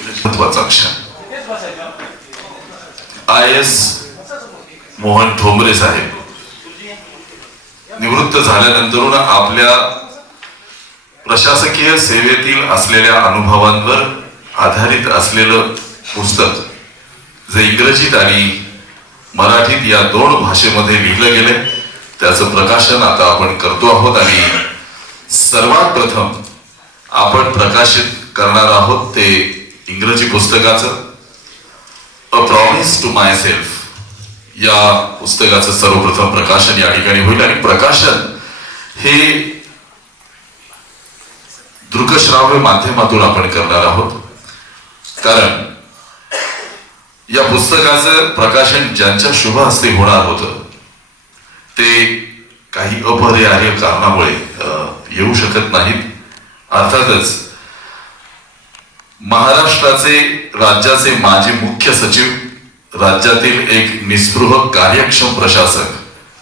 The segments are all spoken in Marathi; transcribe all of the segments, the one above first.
महत्वाचा क्षण. IAS मोहन ठोंबरे साहेब निवृत्त झाल्यानंतर आपल्या प्रशासकीय सेवेतील असलेल्या अनुभवांवर आधारित असलेलं पुस्तक जे इंग्रजीत आणि मराठीत या दोन भाषेमध्ये लिहिलं गेले त्याचं प्रकाशन आता आपण करतो आहोत. आणि सर्वात प्रथम आपण प्रकाशित करणार आहोत ते इंग्रजी पुस्तकाचं a promise to myself या पुस्तकाचं सर्वप्रथम प्रकाशन या ठिकाणी होईल. आणि प्रकाशन हे दृकश्राव्य माध्यमातून आपण करणार आहोत, कारण या पुस्तकाचं प्रकाशन ज्यांच्या शुभ हस्ते होणार होतं ते काही अपरिहार्य कारणामुळे येऊ शकत नाहीत. अर्थातच महाराष्ट्राचे राज्याचे माजी मुख्य सचिव, राज्यातील एक निस्पृह कार्यक्षम प्रशासक,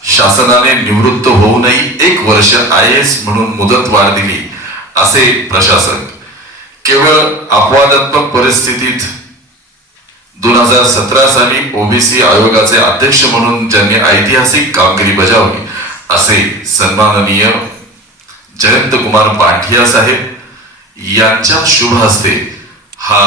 शासनाने निवृत्त होऊनही 1 वर्ष IAS म्हणून मुदतवाढ दिली असे प्रशासक, केवळ अपवादात्मक परिस्थितीत 2017 साली OBC आयोगाचे अध्यक्ष म्हणून ज्यांनी ऐतिहासिक कामगिरी बजावली असे सन्माननीय जयंत कुमार बांठिया साहेब यांच्या शुभ हस्ते हा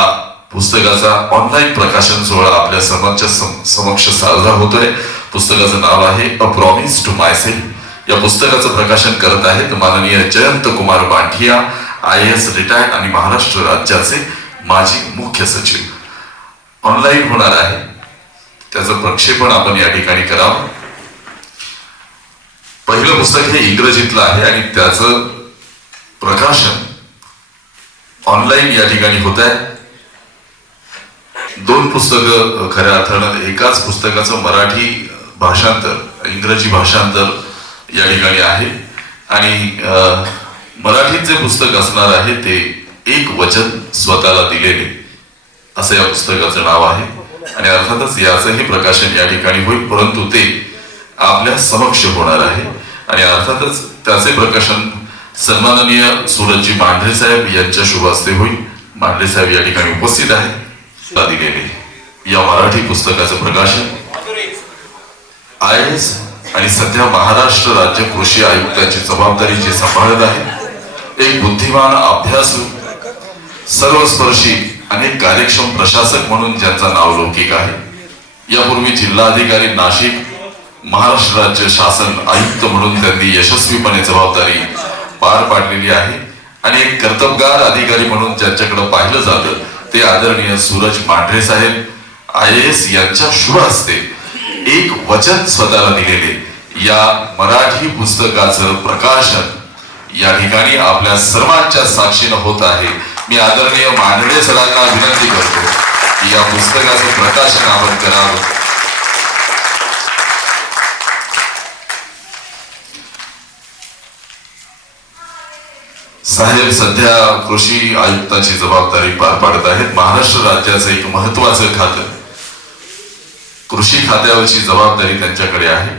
पुस्तकाचा ऑनलाईन प्रकाशन सोहळा आपल्या समक्ष साजरा होतोय. पुस्तकाचं नाव आहे a promise to myself. या पुस्तकाचं प्रकाशन करत आहेत माननीय जयंत कुमार बांठिया, IAS रिटायर्ड आणि महाराष्ट्र राज्याचे माजी मुख्य सचिव. ऑनलाईन होणार आहे, त्याचं प्रक्षेपण आपण या ठिकाणी करावं. पहिलं पुस्तक हे इंग्रजीतलं आहे आणि त्याचं प्रकाशन ऑनलाईन या ठिकाणी होत आहे. 2 पुस्तकं खऱ्या अर्थानं एकाच पुस्तकाचं मराठी भाषांतर, इंग्रजी भाषांतर या ठिकाणी आहे. आणि मराठीत जे पुस्तक असणार आहे ते एक वचन स्वतःला दिलेले असं या पुस्तकाचं नाव आहे. आणि अर्थातच याचंही प्रकाशन या ठिकाणी होईल, परंतु ते आपल्या समक्ष होणार आहे. आणि अर्थातच त्याचे प्रकाशन सन्माननीय सूरजजी मांढरे साहेब यांच्या शुभ हस्ते होईल. मांढरे साहेब या ठिकाणी उपस्थित आहेत. दिलेले या मराठी पुस्तकाचं प्रकाशन IAS आणि सध्या महाराष्ट्र राज्य कृषी आयुक्ताची जबाबदारी जे सांभाळत आहे एक बुद्धिमान, अभ्यासू, सर्वस्पर्शी अनेक कार्यक्षम प्रशासक म्हणून ज्यांचा नावलौकिक आहे. यापूर्वी जिल्हाधिकारी नाशिक, महाराष्ट्र राज्य शासन आयुक्त म्हणून त्यांनी यशस्वीपणे जबाबदारी पार पाडलेली आहे. आणि एक कर्तबगार अधिकारी म्हणून ज्यांच्याकडे पाहिलं जातं ते आदरणीय सूरज मांढरे साहेब IAS यांच्या शुभ हस्ते एक वचन स्वतःला दिलेले या मराठी पुस्तकाचं प्रकाशन या ठिकाणी आपल्या सर्वांच्या साक्षीनं होत आहे. मी आदरणीय मांढरे सरांना विनंती करतो की या पुस्तकाचं प्रकाशन आपण करावं. साहेब सध्या कृषी आयुक्ताची जबाबदारी पार पाडत आहेत. महाराष्ट्र राज्याचं एक महत्वाचं खातं, कृषी खात्यावरची जबाबदारी त्यांच्याकडे आहे.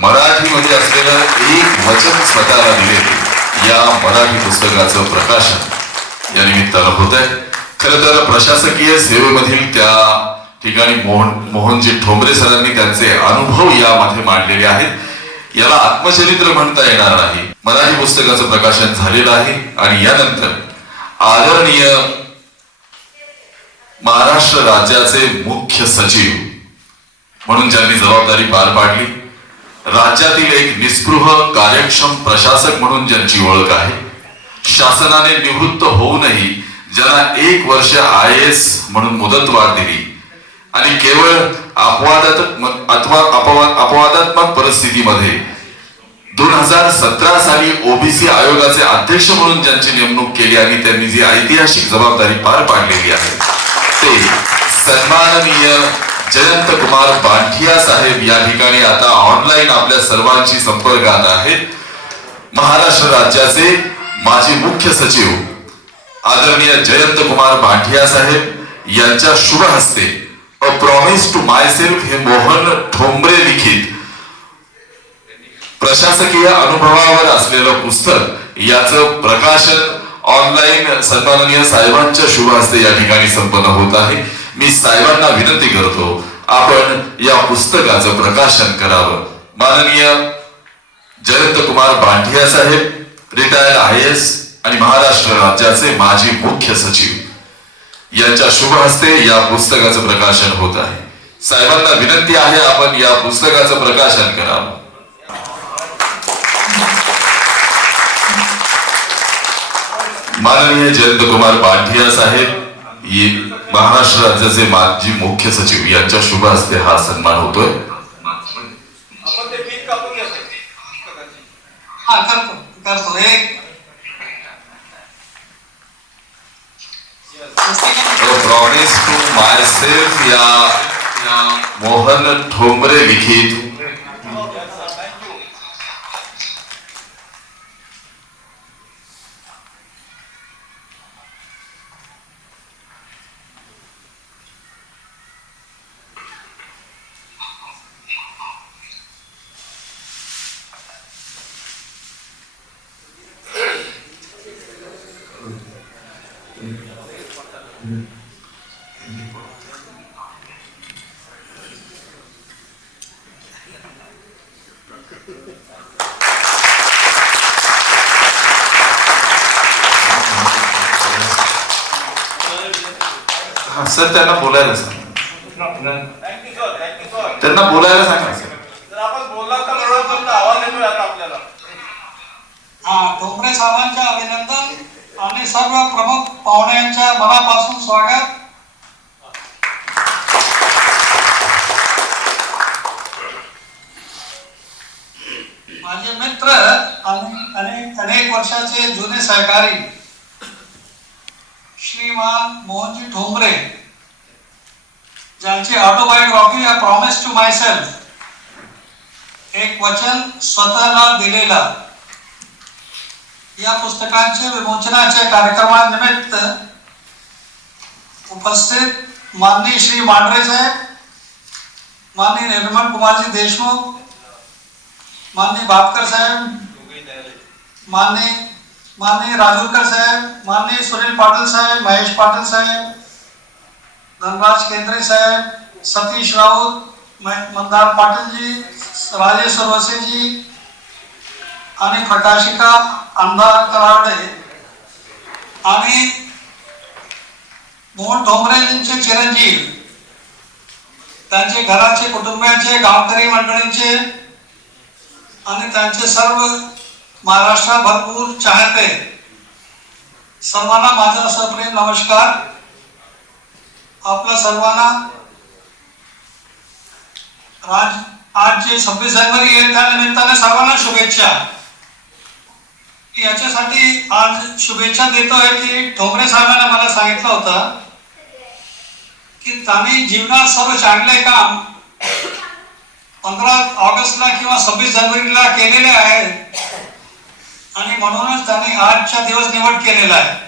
मराठीमध्ये असलेलं एक वचन स्वतःला दिले या मराठी पुस्तकाचं प्रकाशन या निमित्तानं होत आहे. खरं तर प्रशासकीय सेवेमधील त्या ठिकाणी मोहनजी ठोंबरे सरांनी त्यांचे अनुभव यामध्ये मांडलेले आहेत. याला आत्मचरित्र म्हणता येणार नाही. मराठी पुस्तकाचं प्रकाशन झालेलं आहे आणि यानंतर आदरणीय महाराष्ट्र राज्याचे मुख्य सचिव म्हणून ज्यांनी जबाबदारी पार पाडली, राज्यातील एक निस्पृह कार्यक्षम प्रशासक म्हणून ज्यांची ओळख आहे, शासनाने निवृत्त होऊनही ज्यांना 1 वर्ष IAS म्हणून मुदतवाढ दिली आणि केवळ अपवादात्मक परिस्थितीमध्ये 2017 साली OBC आयोगाचे अध्यक्ष म्हणून ज्यांची नेमणूक केली आणि त्यांनी जी ऐतिहासिक जबाबदारी पार पाडलेली आहे ते सन्माननीय जयंत कुमार बांठिया साहेब या ठिकाणी आता ऑनलाईन आपल्या सर्वांशी संपर्कात आहेत. महाराष्ट्र राज्याचे माजी मुख्य सचिव आदरणीय जयंत कुमार बांठिया साहेब यांच्या शुभ हस्ते a promise to myself हे मोहन ठोंबरे लिखित प्रशासकीय अनुभवावर असलेलं पुस्तक याचं प्रकाशन ऑनलाईन सन्माननीय साहेबांच्या शुभ हस्ते या ठिकाणी संपन्न होत आहे. मी साहेबांना विनंती करतो आपण या पुस्तकाचं प्रकाशन करावं. माननीय जयंत कुमार बांठिया साहेब, रिटायर्ड IAS आणि महाराष्ट्र राज्याचे माजी मुख्य सचिव यांच्या शुभ हस्ते या पुस्तकाचं प्रकाशन होत आहे. साहेबांना विनंती आहे आपण या पुस्तकाचं प्रकाशन करावं. माननीय जयंत कुमार बांठिया साहेब, महाराष्ट्र राज्याचे माजी मुख्य सचिव यांच्या शुभ हस्ते हा सन्मान होतोय. प्रॉमिस टू माय सेल्फ या मोहन ठोंबरे लिखित सर त्यांना बोलायला सांगा. त्यांना बोलायला सांगा सर. ठोंबरे साहेबांचे अभिनंदन आणि सर्व प्रमुख पाहुण्यांच्या मनापासून स्वागत. माझे मित्र आणि अनेक वर्षाचे जुने सहकारी श्रीमान मोहनजी ठोंबरे, ज्यांची autobiography a promise to myself, एक वचन स्वतःला दिलेला, या पुस्तकांच्या विमोचनाच्या कार्यक्रमानिमित्त उपस्थित माननीय श्री मांढरे साहेब, माननीय निर्मल कुमारजी देशमुख, माननीय भापकर साहेब, माननीय राजूरकर साहेब, माननीय सुनील पाटिल साहेब, महेश पाटिल साहेब, धनराज केंद्रे साहेब, सतीश राऊत, मंदार पाटिल जी, राजेश सरवसे जी आणि प्रकाशिका अंधार कराडे आणि मोहन ठोंबरेंचे चिरंजीव, त्यांचे घराचे, कुटुंबाचे, गावकरी मंडळींचे आणि त्यांचे सर्व महाराष्ट्रात भरपूर चाहते सर्वांना माझा सप्रेम नमस्कार. आपल्या सर्वांना आज जे 26 जानेवारी आहे त्या निमित्ताने सर्वांना शुभेच्छा. याच्यासाठी आज शुभेच्छा देतोय की ठोंबरे साहेबांना मला सांगितलं होतं की त्यांनी जीवनात सर्व चांगले काम 15 ऑगस्टला किंवा 26 जानेवारीला केलेले आहे आणि म्हणूनच त्यांनी आजचा दिवस निवड केलेला आहे.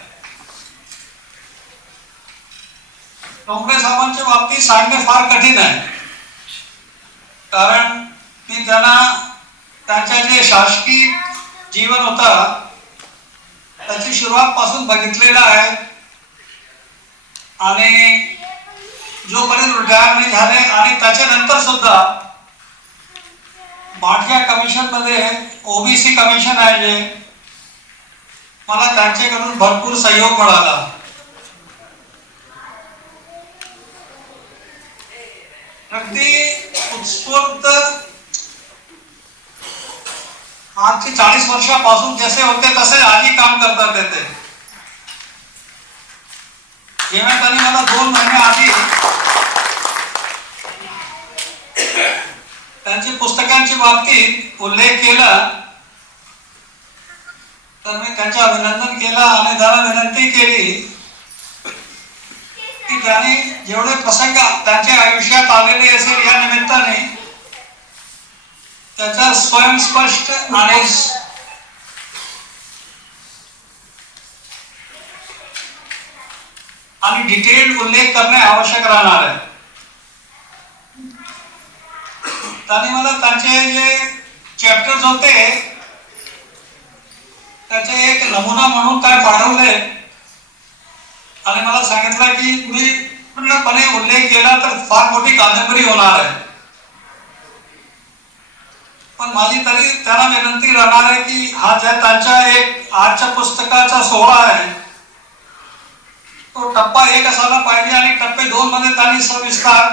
ठोंबरे साहेबांच्या बाबतीत सांगणे फार कठीण आहे, कारण मी त्यांना त्यांच्या जे शासकीय जीवन होता त्याची सुरुवात पासून बघितलेला आहे आणि जोपर्यंत रिटायर नाही झाले आणि त्याच्यानंतर सुद्धा बांठिया कमिशन मध्ये ओबीसी कमिशन आहे जे मला त्यांच्याकडून भरपूर सहयोग मिळाला. अगदी उत्स्फूर्त मागचे 40 वर्षापासून जसे होते तसे आजही काम करतात येते. जेव्हा त्यांनी मला 2 महिने आधी त्यांच्या पुस्तकांच्या बाबतीत उल्लेख केला तर मी त्यांचे अभिनंदन केला आणि त्यांना विनंती केली की त्यांनी जेवढे प्रसंग त्यांच्या आयुष्यात आलेले असेल या निमित्ताने त्याचा स्वयंस्पष्ट आणि डिटेल्ड उल्लेख करणे आवश्यक राहणार आहे. त्यांनी मला त्यांचे जे चॅप्टर्स होते त्याचे एक नमुना म्हणून काय पाठवले आणि मला सांगितलं की तुम्ही पूर्णपणे उल्लेख केला तर फार मोठी कादंबरी होणार आहे. पण माझी तरी त्यांना विनंती राहणार आहे की हा ज्या त्यांच्या एक आजच्या पुस्तकाचा सोहळा आहे तो टप्पा 1 असायला पाहिजे आणि टप्पे 2 मध्ये त्यांनी सविस्तार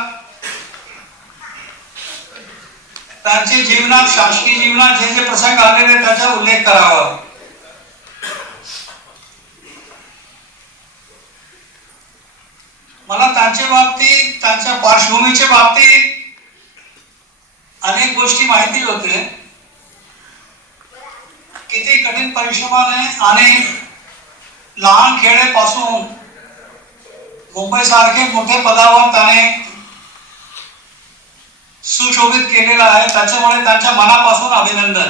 त्यांचे जीवनात शासकीय जीवनात जे जे प्रसंग आलेले त्याचा उल्लेख करावा. मला त्यांच्या बाबतीत त्यांच्या पार्श्वभूमीच्या बाबतीत अनेक गोष्टी माहिती होते. किती कठीण परिश्रमाने आणि लहान खेड्यापासून मुंबई सारखे मोठे पदावर त्याने सुशोभित केलेला आहे. त्याच्यामुळे त्यांच्या मनापासून अभिनंदन.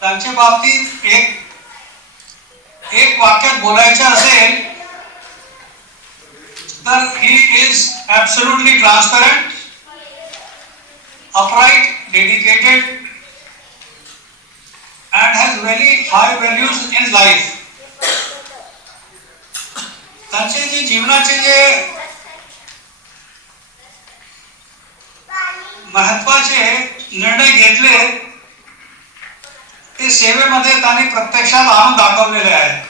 त्यांच्या बाबतीत एक वाक्यात बोलायचं असेल तर he is absolutely transparent, upright, dedicated and has very high values in life. त्यांचे जे जीवनाचे जे महत्वाचे निर्णय घेतले ते सेवेमध्ये त्यांनी प्रत्यक्षात आणून दाखवलेले आहेत.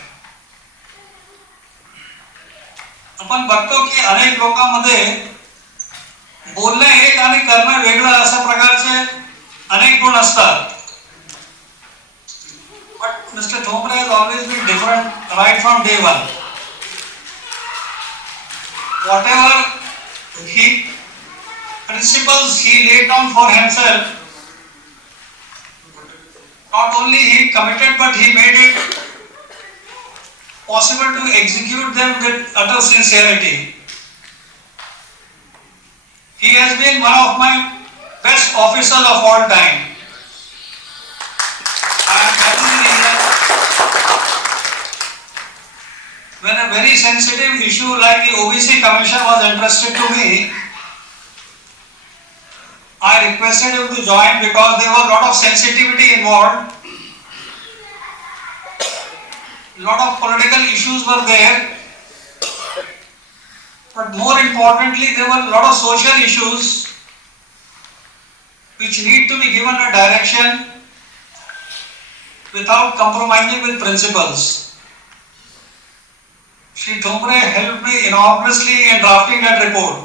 आपण बघतो की अनेक लोकांमध्ये बोलणे एक आणि करणं वेगळं अशा प्रकारचे अनेक गुण असतात. But mister Thombare has always been different right from day one. Whatever principles he laid down for himself, not only he committed but he made it possible to execute them with utter sincerity. He has been one of my best officers of all time. And that is the reason when a very sensitive issue like the OBC Commission was entrusted to me, I requested him to join because there was a lot of sensitivity involved. Lot of political issues were there, but more importantly there were a lot of social issues which need to be given a direction without compromising with principles. Shri Thombre helped me enormously in drafting that report.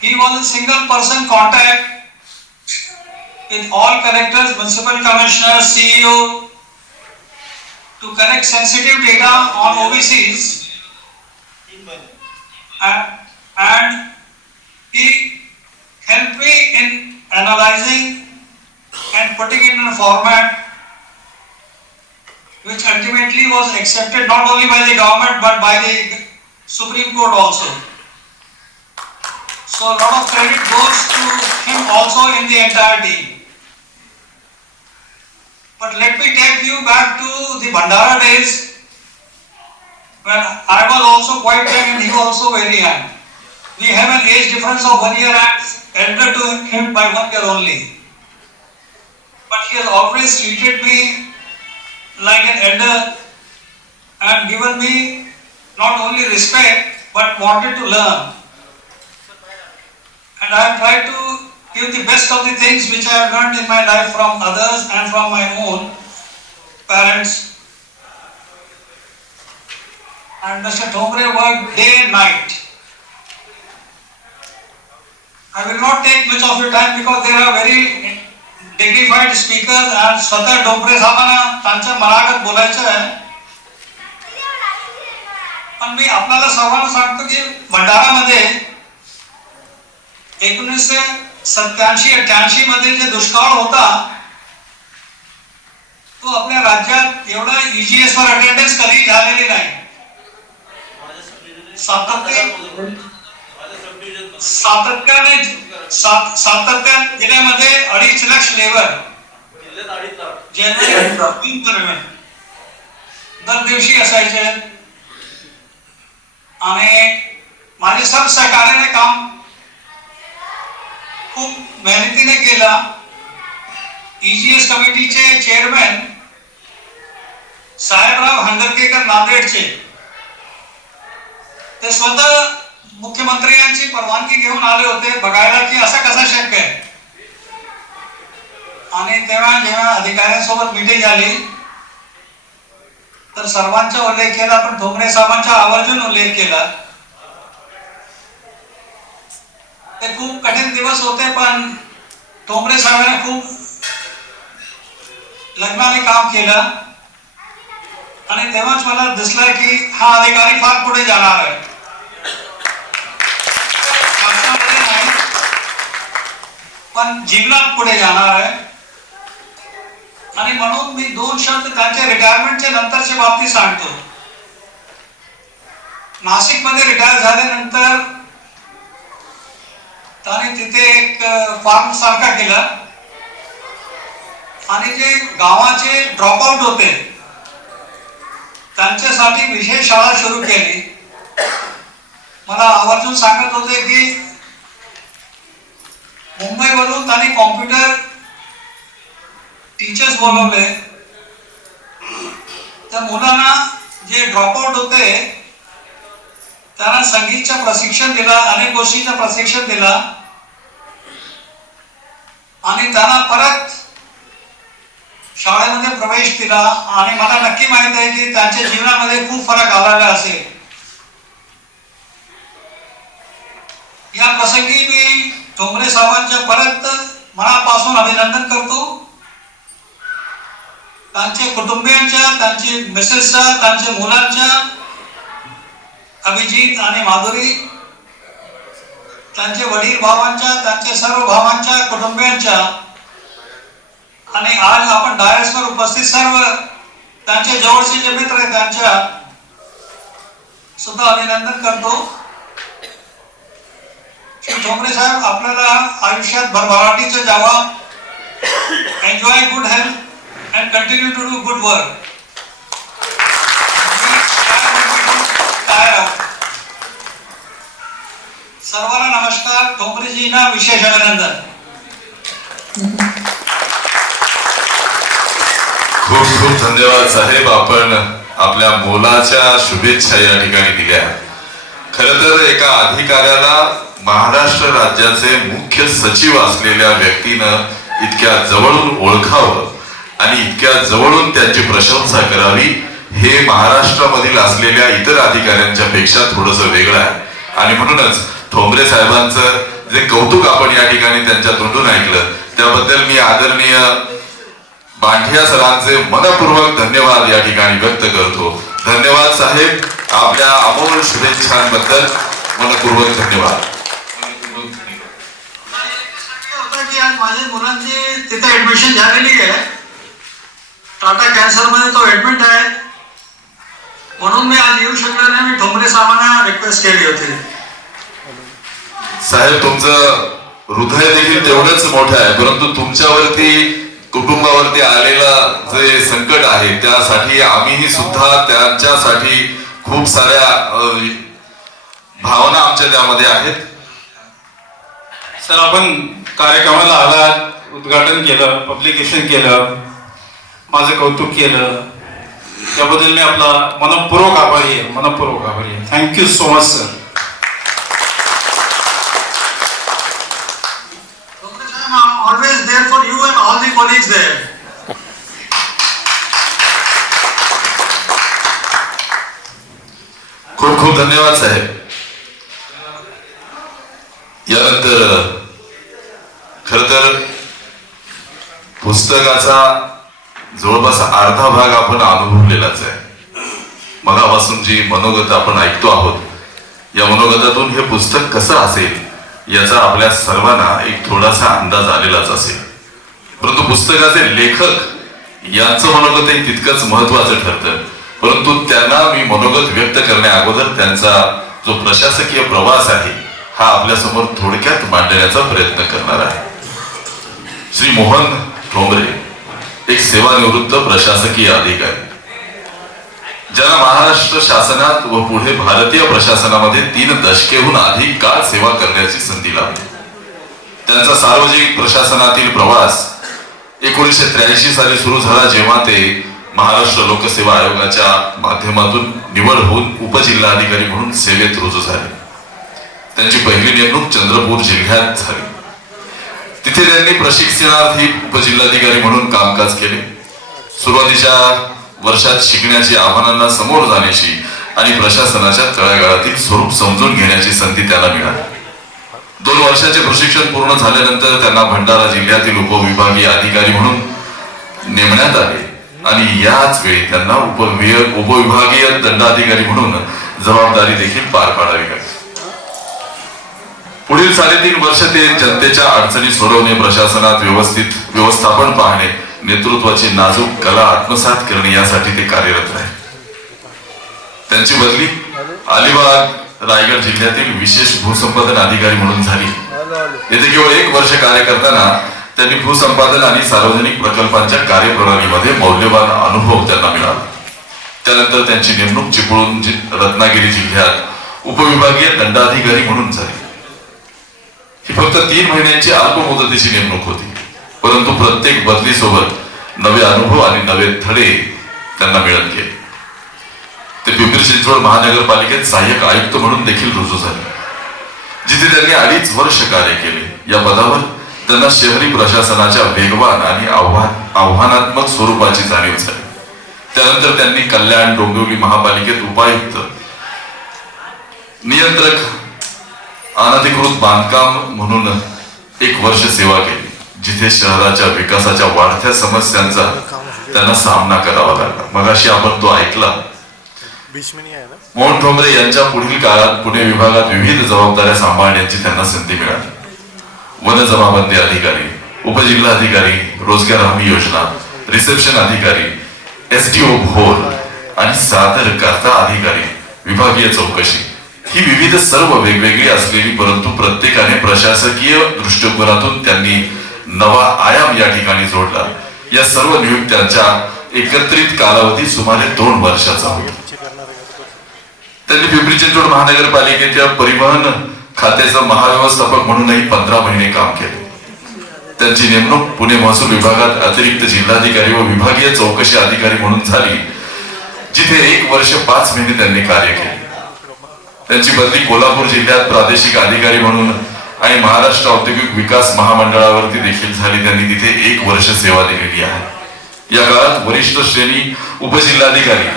He was a single person contact with all collectors, municipal commissioners, CEO to collect sensitive data on OBCs, and he helped me in analyzing and putting it in a format which ultimately was accepted not only by the government but by the Supreme Court also. So a lot of credit goes to him also in the entire team. But let me take you back to the Bhandara days when I was also quite young and he was also very young. We have an age difference of 1 year and elder to him by 1 year only. But he has always treated me like an elder and given me not only respect but wanted to learn. And I have tried to give the best of the things which I have learned in my life from others and from my own parents. And Mr. Thombre worked day and night. I will not take much of your time because there are very dignified speakers and स्वतः डोंबरे साहेबांना त्यांच्या मनागत बोलायचं आहे. पण मी आपल्याला सर्वांना सांगतो की भंडारामध्ये 1987-88 मध्ये जे दुष्काळ होता तो आपल्या राज्यात एवढा EGS वर अटेंडन्स कधी झालेली नाही. सातत्याने जिल्ह्यामध्ये 2.5 लाख लेबर दर दिवशी असायचे आणि माझे सर्व सहकार्याने काम खूप मेहनतीने केला. EGS कमिटीचे चेअरमॅन साहेबराव हंगरकेकर नांदेडचे, ते स्वतः मुख्यमंत्र्यांची परवानगी घेऊन आले होते बघायला की असं कसं शक्य आहे. आणि तेव्हा जेव्हा अधिकाऱ्यांसोबत मीटिंग झाली तर सर्वांचा उल्लेख केला, पण ठोंबरे साहेबांचा आवर्जून उल्लेख केला. ते खूप कठीण दिवस होते, पण ठोंबरे साहेबांनी खूप लग्नाने काम केलं. आणि तेव्हाच मला दिसलं की हा अधिकारी फार पुढे जाणार आहे, शासनामध्ये नाही पण जीवनात पुढे जाणार आहे. आणि म्हणून मी 2 शब्द त्यांच्या रिटायरमेंटच्या नंतरच्या बाबतीत सांगतो. नाशिकमध्ये रिटायर झाल्यानंतर त्यांनी तिथे एक फार्म सारखा केला आणि जे गावाचे ड्रॉपआउट होते त्यांच्यासाठी विशेष शाळा सुरू केली. मला आवर्जून सांगत होते की मुंबईवरून त्यांनी कॉम्प्युटर टीचर्स बोलवले. त्या मुलांना जे ड्रॉपआउट होते त्यांना संगीतचं प्रशिक्षण दिला, अनेक गोष्टींचं प्रशिक्षण दिला आणि त्यांना परत शाळेमध्ये प्रवेश दिला. आणि मला नक्की माहित आहे की त्यांच्या जीवनामध्ये खूप फरक आलेला असेल. या प्रसंगी मी ठोंबरे साहेबांचं परत मनापासून अभिनंदन करतो. त्यांच्या कुटुंबियांच्या, त्यांची मिसेसच्या, त्यांच्या मुलांच्या, अभिजित आणि माधुरी, त्यांचे वडील भावांच्या, त्यांच्या सर्व भावांच्या, कुटुंबियांच्या आणि आज आपण डायसवर उपस्थित सर्व त्यांच्या जवळचे जे मित्र आहेत त्यांच्या सुद्धा अभिनंदन करतो. श्री ठोंबरे साहेब आपल्याला आयुष्यात भरभराटीचं जावा, enjoy good health and continue to do good work. सर्वांना नमस्कार. ठोंबरेजींना विशेष अभिनंदन. खूप खूप धन्यवाद साहेब, आपण आपल्या मोलाच्या शुभेच्छा या ठिकाणी दिल्या. खरं तर एका अधिकाऱ्याला महाराष्ट्र राज्याचे मुख्य सचिव असलेल्या व्यक्तीनं इतक्या जवळून ओळखावं आणि इतक्या जवळून त्यांची प्रशंसा करावी हे महाराष्ट्रामधील असलेल्या इतर अधिकाऱ्यांच्या पेक्षा थोडंसं वेगळं आहे. आणि म्हणूनच ठोंबरे साहेबांचं जे कौतुक आपण या ठिकाणी त्यांच्या तोंडून ऐकलं त्याबद्दल मी आदरणीय बांठिया सरांचे मनपूर्वक धन्यवाद या ठिकाणी व्यक्त करतो. धन्यवाद साहेब, आपल्या अमोल शुभेच्छांबद्दल मनपूर्वक धन्यवाद. आज माझ्या मुलांची तिथे ऍडमिशन झालेली आहे. टाटा कॅन्सर मध्ये तो ऍडमिट आहे, म्हणून मी आज येऊ शकलो नाही. मी ठोंबरे साहेबांना रिक्वेस्ट केली होती. साहेब, तुमचं हृदय देखील तेवढंच मोठं आहे, परंतु तुमच्यावरती कुटुंबावरती आलेलं जे संकट आहे त्यासाठी आम्हीही सुद्धा त्यांच्यासाठी खूप साऱ्या भावना आमच्या त्यामध्ये आहेत. सर, आपण कार्यक्रमाला आलात, उद्घाटन केलं, पब्लिकेशन केलं, माझं कौतुक केलं, त्याबद्दल मी आपला मनपूर्वक आभारी आहे. मनपूर्वक आभारी आहे. Thank you so much sir. Always there for you and all the colleagues there. खूप खूप धन्यवाद साहेब. यानंतर खर तर पुस्तकाचा जवळपास अर्धा भाग आपण अनुभवलेलाच आहे. मगापासून जी मनोगत आपण ऐकतो आहोत, या मनोगतातून हे पुस्तक कसं असेल याचा आपल्या सर्वांना एक थोडासा अंदाज आलेलाच असेल. परंतु पुस्तकाचे लेखक यांचं मनोगतही तितकंच महत्वाचं ठरतं. परंतु त्यांना मी मनोगत व्यक्त करण्या अगोदर त्यांचा जो प्रशासकीय प्रवास आहे हा आपल्या समोर थोडक्यात मांडण्याचा प्रयत्न करणार आहे. श्री मोहन ठोंबरे एक सेवानिवृत्त प्रशासकीय अधिकारी, ज्यांना महाराष्ट्र शासनात व पुढे भारतीय प्रशासनामध्ये 3 दशकेहून अधिक काळ सेवा करण्याची संधी लाभली. त्यांचा सार्वजनिक प्रशासनातील प्रवास 1983 साली सुरू झाला, जेव्हा ते महाराष्ट्र लोकसेवा आयोगाच्या माध्यमातून निवड होऊन उपजिल्हाधिकारी म्हणून सेवेत रुजू झाले. त्यांची पहिली नेमणूक चंद्रपूर जिल्ह्यात झाली. तिथे त्यांनी प्रशिक्षणार्थी उपजिल्हाधिकारी म्हणून कामकाज केले. सुरुवातीच्या वर्षात शिकण्याची, आव्हानांना समोर जाण्याची आणि प्रशासनाच्या तळागाळातील स्वरूप समजून घेण्याची संधी त्यांना मिळाली. 2 वर्षाचे प्रशिक्षण पूर्ण झाल्यानंतर त्यांना भंडारा जिल्ह्यातील उपविभागीय अधिकारी म्हणून नेमण्यात आले आणि याच वेळी त्यांना उपविभागीय दंडाधिकारी म्हणून जबाबदारी देखील पार पाडावी लागली. पुढील 3.5 वर्ष ते जनतेच्या अडचणी सोडवणे, प्रशासनात व्यवस्थापन पाहणे, नेतृत्वाची नाजूक कला आत्मसात करणे यासाठी ते कार्यरत राहिले. त्यांची बदली अलिबाग, रायगड जिल्ह्यातील विशेष भूसंपादन अधिकारी म्हणून झाली. येथे केवळ 1 वर्ष कार्य करताना त्यांनी भूसंपादन आणि सार्वजनिक प्रकल्पांच्या कार्यप्रणालीमध्ये मौल्यवान अनुभव त्यांना मिळाला. त्यानंतर त्यांची नेमणूक चिपळूण, रत्नागिरी जिल्ह्यात उपविभागीय दंडाधिकारी म्हणून झाली. ही फक्त 3 महिन्यांची अल्प मुदतीची नेमणूक होती, परंतु प्रत्येक बदलीसोबत नवे अनुभव आणि नवे धडे त्यांना मिळत गेले. ते पिंपरी चिंचवड महानगरपालिकेत सहाय्यक आयुक्त म्हणून देखील रुजू झाले, जिथे त्यांनी 2.5 वर्ष कार्य केले. या पदावर त्यांना शहरी प्रशासनाच्या वेगवान आणि आव्हानात्मक स्वरूपाची जाणीव झाली. त्यानंतर त्यांनी कल्याण, डोंबिवली महापालिकेत उपायुक्त, नियंत्रक, अनधिकृत बांधकाम म्हणून 1 वर्ष सेवा केली, जिथे शहराच्या विकासाच्या वाढत्या समस्यांचा त्यांना सामना करावा लागला. मगाशी आपण तो ऐकला. मोहन ठोंबरे यांच्या पुढील काळात पुणे विभागात विविध जबाबदाऱ्या सांभाळण्याची त्यांना संधी मिळाली. वन जमाबंदी अधिकारी, उपजिल्हाधिकारी, रोजगार हमी योजना, रिसेप्शन अधिकारी, SDO भोर आणि सादरकर्ता अधिकारी, विभागीय चौकशी, ही विविध सर्व वेगवेगळी असलेली, परंतु प्रत्येकाने प्रशासकीय दृष्टिकोनातून त्यांनी नवा आयाम या ठिकाणी जोडला. या सर्व नियुक्त्यांच्या एकत्रित कालावधी सुमारे 2 वर्षाचा होता. त्यांनी पिंपरी चिंचवड महानगरपालिकेच्या परिवहन खात्याचा महाव्यवस्थापक म्हणूनही 15 महिने काम केले. त्यांची नेमणूक पुणे महसूल विभागात अतिरिक्त जिल्हाधिकारी व विभागीय चौकशी अधिकारी म्हणून झाली, जिथे 1 वर्ष 5 महिने त्यांनी कार्य केले. त्यांची बदली कोल्हापूर जिल्ह्यात प्रादेशिक अधिकारी म्हणून आणि महाराष्ट्र औद्योगिक विकास महामंडळावरती देखील झाली. त्यांनी तिथे 1 वर्ष सेवा दिलेली आहे. या काळात वरिष्ठ श्रेणी उपजिल्हाधिकारी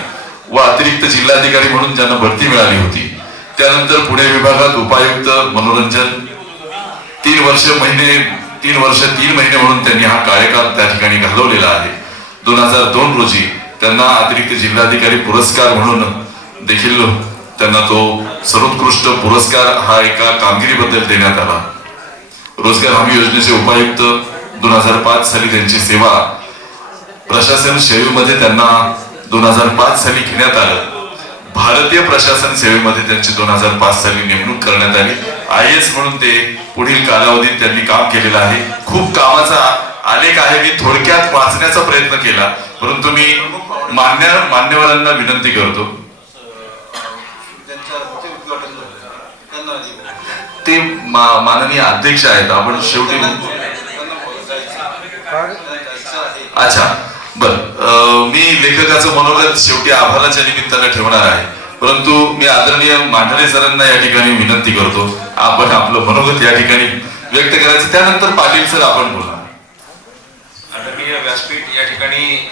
व अतिरिक्त जिल्हाधिकारी म्हणून ज्यांना बढती मिळाली होती. त्यानंतर पुणे विभागात उपायुक्त मनोरंजन 3 वर्ष 3 महिने म्हणून त्यांनी हा कार्यकाल त्या ठिकाणी घालवलेला आहे. 2002 रोजी त्यांना अतिरिक्त जिल्हाधिकारी पुरस्कार म्हणून देखील त्यांना तो सर्वोत्कृष्ट पुरस्कार हा एका कामगिरीबद्दल देण्यात आला. रोजगार हमी योजनेचे उपायुक्त 2005 साली त्यांची सेवा प्रशासन सेवेमध्ये त्यांना 2005 साली घेण्यात आलं. भारतीय प्रशासन सेवेमध्ये त्यांची 2005 साली नेमणूक करण्यात आली. IAS म्हणून ते पुढील कालावधीत त्यांनी काम केलेलं आहे. खूप कामाचा आलेख आहे. मी थोडक्यात वाचण्याचा प्रयत्न केला, परंतु मी मान्यवरांना विनंती करतो, ते माननीय अध्यक्ष आहेत. आपण शेवटी अच्छा बर, मी लेखकाचं मनोगत शेवटी आभाराच्या निमित्तानं ठेवणार आहे, परंतु मी आदरणीय मांढरे सरांना या ठिकाणी विनंती करतो, आपण आपलं मनोगत या ठिकाणी व्यक्त करायचं. त्यानंतर पाटील सर आपण बोला. आदरणीय व्यासपीठ या ठिकाणी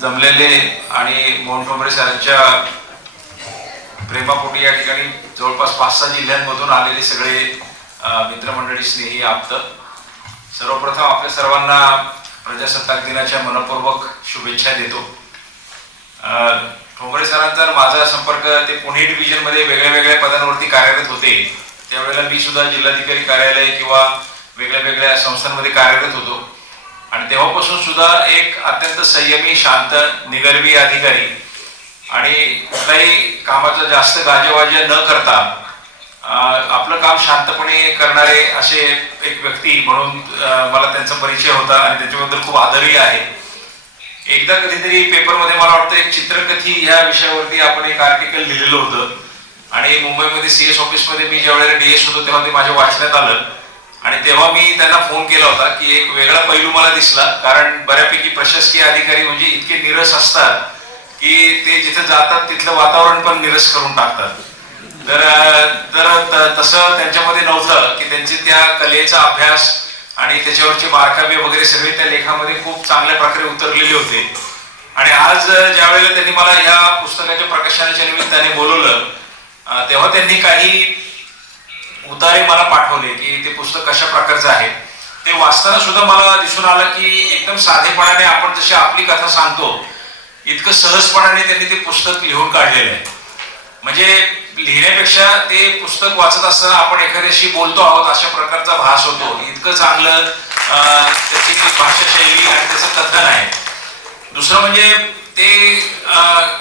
जमलेले आणि मोहन ठोंबरे सरांच्या प्रेमापोटी या ठिकाणी जवळपास 5-6 जिल्ह्यांमधून आलेले सगळे मित्रमंडळी, स्नेही, आप्त, सर्वप्रथम आपल्या सर्वांना प्रजासत्ताक दिनाच्या मनपूर्वक शुभेच्छा देतो. ठोंबरे सरांचा माझा संपर्क, ते पुणे डिव्हिजनमध्ये वेगळ्या वेगळ्या पदांवरती कार्यरत होते. त्यावेळेला मी सुद्धा जिल्हाधिकारी कार्यालय किंवा वेगळ्या वेगळ्या संस्थांमध्ये कार्यरत होतो आणि तेव्हापासून सुद्धा एक अत्यंत संयमी, शांत, निगर्वी अधिकारी आणि कुठल्याही कामाचा जास्त गाजेवाजे न करता आपलं काम शांतपणे करणारे असे एक व्यक्ती म्हणून मला त्यांचा परिचय होता आणि त्याच्याबद्दल खूप आदरही आहे. एकदा कधीतरी पेपरमध्ये मला वाटतं एक चित्रकथी ह्या विषयावरती आपण एक आर्टिकल लिहिलेलं होतं आणि मुंबईमध्ये CS ऑफिसमध्ये मी ज्या वेळेला DS होतो तेव्हा ते माझ्या वाचण्यात आलं आणि तेव्हा मी त्यांना फोन केला होता की एक वेगळा पैलू मला दिसला, कारण बऱ्यापैकी प्रशासकीय अधिकारी म्हणजे इतके निरस असतात की ते जिथे जातात तिथलं वातावरण पण निरस करून टाकतात. तर तसं त्यांच्यामध्ये नव्हतं की त्यांचे त्या कलेचा अभ्यास आणि त्याच्यावरचे बारकावे वगैरे सगळे त्या लेखामध्ये खूप चांगल्या प्रकारे उतरलेले होते. आणि आज ज्या वेळेला त्यांनी मला ह्या पुस्तकाच्या प्रकाशनाच्या निमित्ताने बोलवलं तेव्हा त्यांनी काही उतारे मला पाठवले की ते पुस्तक कशा प्रकारचं आहे. ते वाचताना सुद्धा मला दिसून आलं की एकदम साधेपणाने आपण जशी आपली कथा सांगतो इतकं सहजपणाने त्यांनी ते पुस्तक लिहून काढलेलं आहे. म्हणजे लिहिण्यापेक्षा ते पुस्तक वाचत असताना आपण एखाद्याशी बोलतो आहोत अशा प्रकारचा भास होतो. इतकं चांगलं त्याची ती भाषा शैली आणि त्याचं कथन आहे. दुसरं म्हणजे ते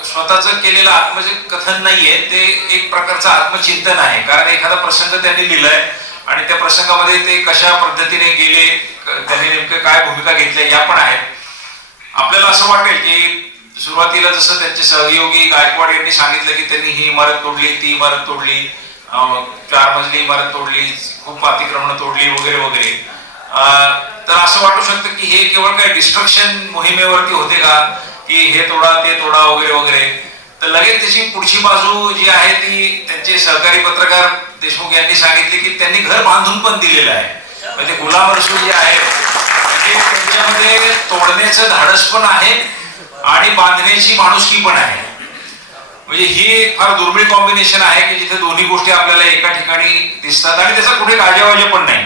स्वतःचं केलेलं आत्मकथन नाहीये, ते एक प्रकारचं आत्मचिंतन आहे. कारण एखादा प्रसंग त्यांनी लिहिलाय आणि त्या प्रसंगामध्ये ते कशा पद्धतीने गेले, त्यांनी नेमकं काय भूमिका घेतल्या या पण आहेत. आपल्याला असं वाटेल की सुरुवातीला जसं त्यांचे सहयोगी गायकवाड यांनी सांगितलं की त्यांनी ही इमारत तोडली, ती इमारत तोडली, 4 मजली इमारत तोडली, खूप अतिक्रमण तोडली वगैरे वगैरे, तर असं वाटू शकतं की हे केवळ काय डिस्ट्रक्शन मोहिमेवरती होते का, की हे तोडा ते तोडा वगैरे वगैरे. तर लगेच त्याची पुढची बाजू जी आहे ती त्यांचे सहकारी पत्रकार देशमुख यांनी सांगितली की त्यांनी घर बांधून पण दिलेलं आहे. म्हणजे गुलाम रसूल जे आहे म्हणजे त्यांच्यामध्ये तोडण्याचं धाडस पण आहे आणि बांधण्याची माणुसकी पण आहे. म्हणजे ही एक फार दुर्मिळ कॉम्बिनेशन आहे की जिथे दोन्ही गोष्टी आपल्याला एका ठिकाणी दिसतात आणि त्याचा कुठे गाजावाजा पण नाही.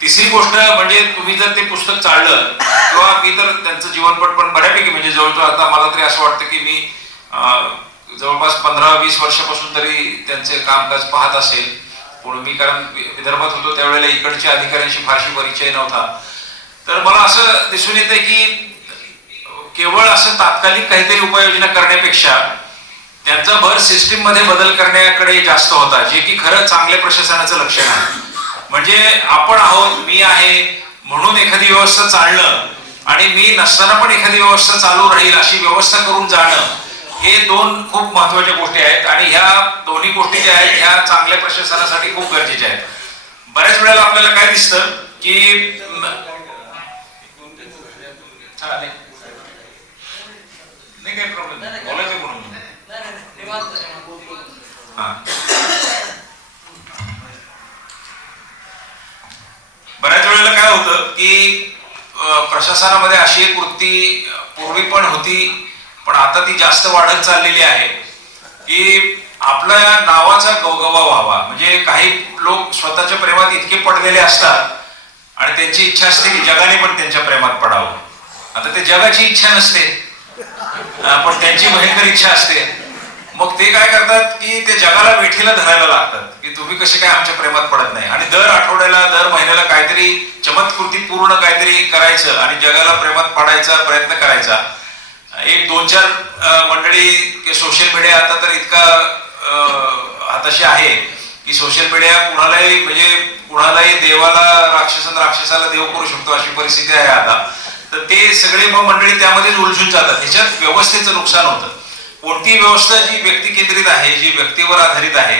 तिसरी गोष्ट म्हणजे तुम्ही जर ते पुस्तक चाळलं किंवा मी तर त्यांचं जीवनपट पण बऱ्यापैकी म्हणजे जवळजवळ आता मला तरी असं वाटतं की मी जवळपास 15-20 वर्षापासून तरी त्यांचे कामकाज पाहत असेल. पुढे मी कारण विदर्भात होतो त्यावेळेला इकडच्या अधिकाऱ्यांशी फारशी परिचय नव्हता. तर मला असं दिसून येतं की केवळ असं तात्कालिक काहीतरी उपाययोजना करण्यापेक्षा त्यांचा भर सिस्टीम मध्ये बदल करण्याकडे जास्त होता, जे की खरं चांगल्या प्रशासनाचं लक्षण आहे. म्हणजे आपण आहोत, मी आहे म्हणून एखादी व्यवस्था चालणं आणि मी नसताना पण एखादी व्यवस्था चालू राहील अशी व्यवस्था करून जाणं, हे दोन खूप महत्वाच्या गोष्टी आहेत. आणि ह्या दोन्ही गोष्टी ज्या आहेत ह्या चांगल्या प्रशासनासाठी खूप गरजेच्या आहेत. बऱ्याच वेळेला आपल्याला काय दिसतं की नाही काही प्रॉब्लेम नाही, बोलायचं म्हणून बऱ्याच वेळेला काय होतं की प्रशासनामध्ये अशी एक वृत्ती पूर्वी पण होती पण आता ती जास्त वाढत चाललेली आहे की आपल्या नावाचा गवगवा व्हावा. म्हणजे काही लोक स्वतःच्या प्रेमात इतके पडलेले असतात आणि त्यांची इच्छा असते की जगाने पण त्यांच्या प्रेमात पडावं. आता ते जगाची इच्छा नसते पण त्यांची भयंकर इच्छा असते. मग ते काय करतात की ते जगाला वेठीला धरायला लागतात की तुम्ही कसे काय आमच्या प्रेमात पडत नाही. आणि दर आठवड्याला दर महिन्याला काहीतरी चमत्कृती पूर्ण काहीतरी करायचं आणि जगाला प्रेमात पडायचा प्रयत्न करायचा. एक 2-4 मंडळी सोशल मीडिया आता तर इतका हाताशी आहे की सोशल मीडिया कुणालाही म्हणजे कुणालाही देवाला राक्षसाला देव करू शकतो अशी परिस्थिती आहे आता. तर ते सगळे मग मंडळी त्यामध्येच उलझून जातात. ह्याच्यात व्यवस्थेचं नुकसान होतं. कोणती व्यवस्था जी व्यक्ती केंद्रित आहे, जी व्यक्तीवर आधारित आहे,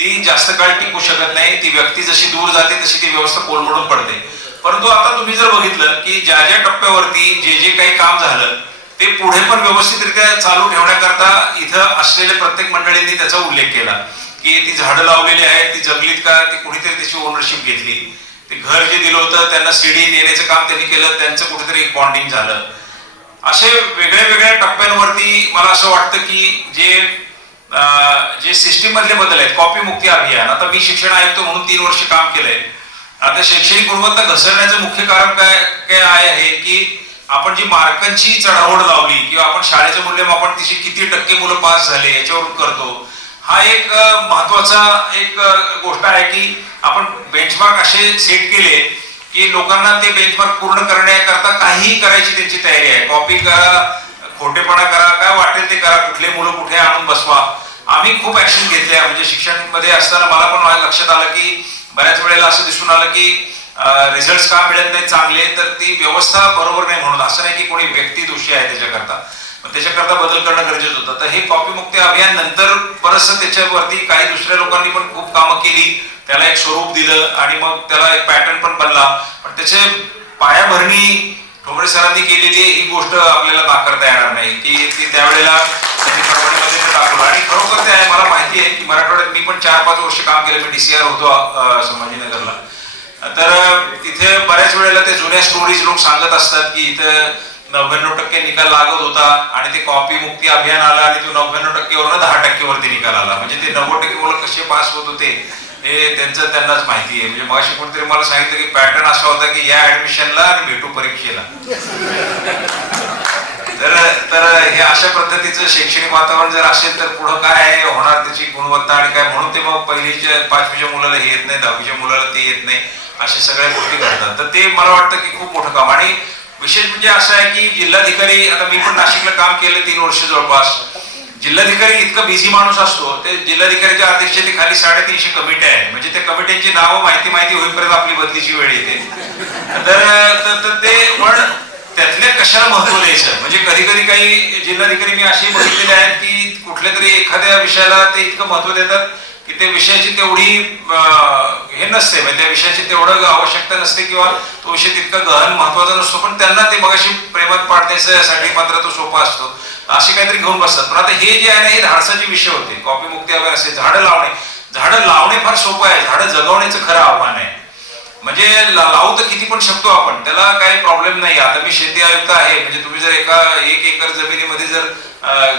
ती जास्त काळ टिकू शकत नाही. ती व्यक्ती जशी दूर जाते तशी ती व्यवस्था कोलमडून पडते. परंतु आता तुम्ही जर बघितलं की ज्या ज्या टप्प्यावरती जे काही काम झालं ते पुढे पण व्यवस्थितरित्या चालू ठेवण्याकरता इथं असलेल्या प्रत्येक मंडळींनी त्याचा उल्लेख केला की ती झाडं लावलेली आहेत, ती जगलीत का, ती कुणीतरी त्याची ओनरशिप घेतली, ते घर जे दिलं होतं त्यांना सीडी देण्याचं काम त्यांनी केलं, त्यांचं कुठेतरी एक बॉन्डिंग झालं. असे वेगळ्या वेगळ्या टप्प्यांवरती मला असं वाटतं की जे सिस्टीम मधले बदल आहेत. कॉपी मुक्ती अभियान, आता मी शिक्षण आयुक्त म्हणून 3 वर्ष काम केलंय. आता शैक्षणिक गुणवत्ता घसरण्याचं मुख्य कारण काय आहे की आपण जी मार्कांची चढाओढ लावली किंवा आपण शाळेचं मूल्यमापन तिची किती टक्के मुलं पास झाले याच्यावरून करतो. हा एक महत्वाचा एक गोष्ट आहे की आपण बेंचमार्क असे सेट केले की लोकांना ते बेंचमार्क पूर्ण करण्याकरता काहीही करायची त्यांची तयारी आहे. कॉपी करा, खोटेपणा करा, काय वाटेल ते करा, कुठले मुलं कुठे आणून बसवा. आम्ही खूप ऍक्शन घेतल्या. म्हणजे शिक्षण मध्ये असताना मला पण माझ्या लक्षात आलं की बऱ्याच वेळेला असं दिसून आलं की रिझल्ट का मिळत नाही चांगले, तर ती व्यवस्था बरोबर नाही म्हणून. असं नाही की कोणी व्यक्ती दोषी आहे त्याच्याकरता. मग त्याच्याकरता बदल करणं गरजेचं होतं. तर हे कॉपी मुक्ती अभियान नंतर बरंचसं त्याच्यावरती काही दुसऱ्या लोकांनी पण खूप कामं केली, त्याला एक स्वरूप दिलं आणि मग त्याला एक पॅटर्न पण बनला. पण त्याचे पायाभरणी ठोंबरे सरांनी केलेली ही गोष्ट आपल्याला नाकारता येणार नाही की ती त्यावेळेला त्यांनी परभणीमध्ये दाखवलं. आणि खरोखर ते आहे, मला माहिती आहे की मराठवाड्यात मी पण 4-5 वर्ष काम केलं. मी DCR होतो संभाजीनगरला. तर तिथे बऱ्याच वेळेला ते जुन्या स्टोरीज लोक सांगत असतात की इथं 99% निकाल लागत होता आणि ते कॉपी मुक्ती अभियान आलं आणि तो 99% वरून 10% वरती निकाल आला. म्हणजे ते 90% मुलं कसे पास होत होते हे त्यांनाच माहिती आहे. म्हणजे मगाशी कोणतरी मला सांगितलं की पॅटर्न असा होता की या ऍडमिशनला आणि भेटू परीक्षेला. तर हे अशा पद्धतीचं शैक्षणिक वातावरण जर असेल तर पुढं काय होणार, त्याची गुणवत्ता आणि काय, म्हणून ते मग 1लीच्या 5वीच्या मुलाला हे येत नाही, 10वीच्या मुलाला ते येत नाही, अशा सगळ्या गोष्टी घडतात. तर ते मला वाटतं की खूप मोठं काम. आणि विशेष म्हणजे असं आहे की जिल्हाधिकारी, आता मी पण नाशिकला काम केलं 3 वर्ष जवळपास. जिल्हाधिकारी इतका बिझी माणूस असतो, ते जिल्हाधिकारीच्या अध्यक्षतेखाली 350 कमिट्या आहेत. म्हणजे त्या कमिट्यांची नावं माहिती होईपर्यंत आपली बदलीची वेळ येते. तर ते पण त्यातल्या कशाला महत्व द्यायचं. म्हणजे कधी काही जिल्हाधिकारी मी असे बघितलेले आहेत की कुठल्या तरी एखाद्या विषयाला ते इतकं महत्व देतात की त्या विषयाची तेवढी हे नसते, म्हणजे त्या विषयाची तेवढं आवश्यकता नसते किंवा तो विषय तितका गहन महत्वाचा नसतो, पण त्यांना ते मगाशी प्रेमात पाडण्यासाठी मात्र तो सोपा असतो. असे काहीतरी घेऊन बसतात. पण आता हे जे आहे ना, हे धाडसाचे विषय होते. कॉपी मुक्ती अभियान असेल, झाडं लावणे फार सोपं आहे, झाडं जगवण्याचं खरं आव्हान आहे. म्हणजे लावू तर किती पण शकतो आपण, त्याला काही प्रॉब्लेम नाही. आता मी शेती आयुक्त आहे, म्हणजे तुम्ही जर 1 एकर जमिनीमध्ये जर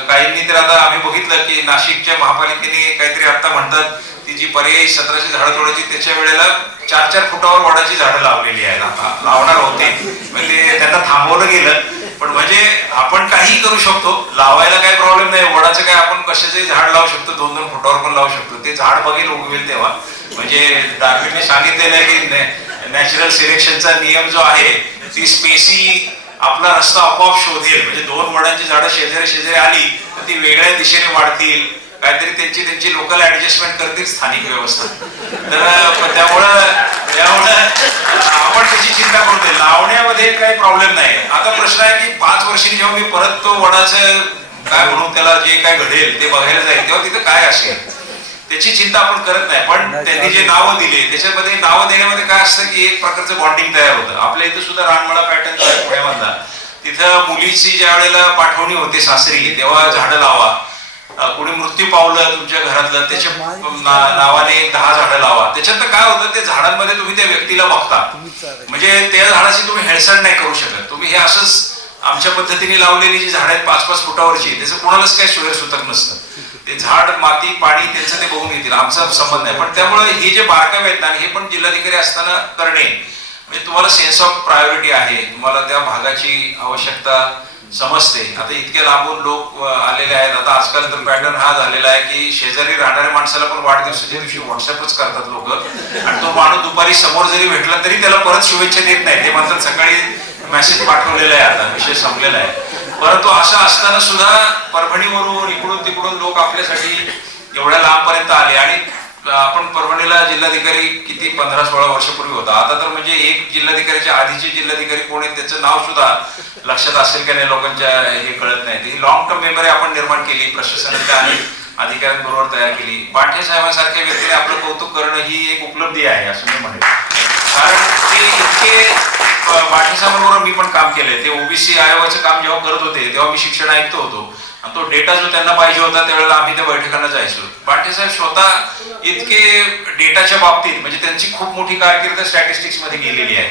काहींनी तर आता आम्ही बघितलं की नाशिकच्या महापालिकेने काहीतरी आता म्हणतात ती जी पर्यायी 1700 झाडं तोडायची, त्याच्या वेळेला 4-4 फुटावर वडाची झाडं लावलेली आहेत. आता लावणार होते, म्हणजे त्यांना थांबवलं गेलं. पण म्हणजे आपण काही करू शकतो, लावायला काही प्रॉब्लेम नाही. वडाचं काय, आपण कशाचंही झाड लावू शकतो, 2-2 फुटावर पण लावू शकतो. ते झाड बघेल उगवेल तेव्हा. म्हणजे डार्विनने सांगितलेलं आहे की नॅचरल सिलेक्शनचा नियम जो आहे, ती स्पेसी आपला रस्ता आपोआप शोधेल. म्हणजे 2 वडांची झाडं शेजारी आली तर ती वेगळ्या दिशेने वाढतील, काहीतरी त्यांची लोकल ऍडजस्टमेंट करतील स्थानिक व्यवस्था. तर त्यामुळं आपण त्याची चिंता करतोय, लावण्यामध्ये काही प्रॉब्लेम नाही. आता प्रश्न आहे की 5 वर्षांनी जेव्हा मी परत तो वडाचं काय म्हणून त्याला जे काय घडेल ते बघायला जाईल, तेव्हा तिथं काय असेल त्याची चिंता आपण करत नाही. पण त्यांनी जे नावं दिले त्याच्यामध्ये नावं देण्यामध्ये काय असतं की एक प्रकारचं बॉन्डिंग तयार होतं. आपल्या इथं सुद्धा रानमळा पॅटर्न जो आहे पुण्यामधला, तिथं मुलीची ज्या वेळेला पाठवणी होते सासरी, तेव्हा झाडं लावा. कोणी मृत्यू पावलं तुमच्या घरातलं, त्याच्या नावाने 10 झाडं लावा. त्याच्यात काय होतं, ते झाडांमध्ये तुम्ही त्या व्यक्तीला बघता. म्हणजे त्या झाडाची तुम्ही हेळसांड नाही करू शकत. तुम्ही हे असंच आमच्या पद्धतीने लावलेली जी झाडं आहेत 5-5 फुटावरची, त्याचं कोणालाच काही सोयरसूतक नसतं. ते झाड, माती, पाणी त्यांचं ते बघून येतील, आमचा संबंध नाही. पण त्यामुळे हे जे बारकावे आहेत ना, हे पण जिल्हाधिकारी असताना करणे, म्हणजे तुम्हाला सेन्स ऑफ प्रायोरिटी आहे, तुम्हाला त्या भागाची आवश्यकता समजते. आता इतके लांबून लोक आलेले आहेत. आता आजकाल तर पॅटर्न हा झालेला आहे की शेजारी राहणाऱ्या माणसाला पण वाढदिवसाच्या दिवशी व्हॉट्सअपच करतात लोक, आणि तो माणूस दुपारी समोर जरी भेटला तरी त्याला परत शुभेच्छा देत नाही. ते मात्र सकाळी मेसेज पाठवलेला आहे, आता विषय संपलेला आहे. परंतु असं असताना सुद्धा परभणीवरून इकडून तिकडून लोक आपल्यासाठी एवढ्या लांबपर्यंत आले. आणि आपण परभणीला जिल्हाधिकारी किती 15-16 वर्षापूर्वी होता. आता तर म्हणजे एक जिल्हाधिकारीच्या आधीचे जिल्हाधिकारी कोण आहेत त्याचं नाव सुद्धा लक्षात असेल का नाही लोकांच्या हे कळत नाही. ही लॉंग टर्म मेमरी आपण निर्माण केली, प्रशासनाच्या आणि अधिकाऱ्यांबरोबर तयार केली. पांठे साहेबांसारख्या व्यक्तीने आपलं कौतुक करणं ही एक उपलब्धी आहे असं मी म्हणेन. कारण ते इतके पांठे साहेबांबरोबर मी पण काम केलंय. ते ओबीसी आयोगाचं काम जेव्हा करत होते तेव्हा मी शिक्षण आयुक्त होतो, आणि तो डेटा जो त्यांना पाहिजे होता त्यावेळेला आम्ही त्या बैठकांना जायचो. पांठे साहेब स्वतः इतके डेटाच्या बाबतीत, म्हणजे त्यांची खूप मोठी कारकीर्द स्टॅटिस्टिक्स मध्ये गेलेली आहे.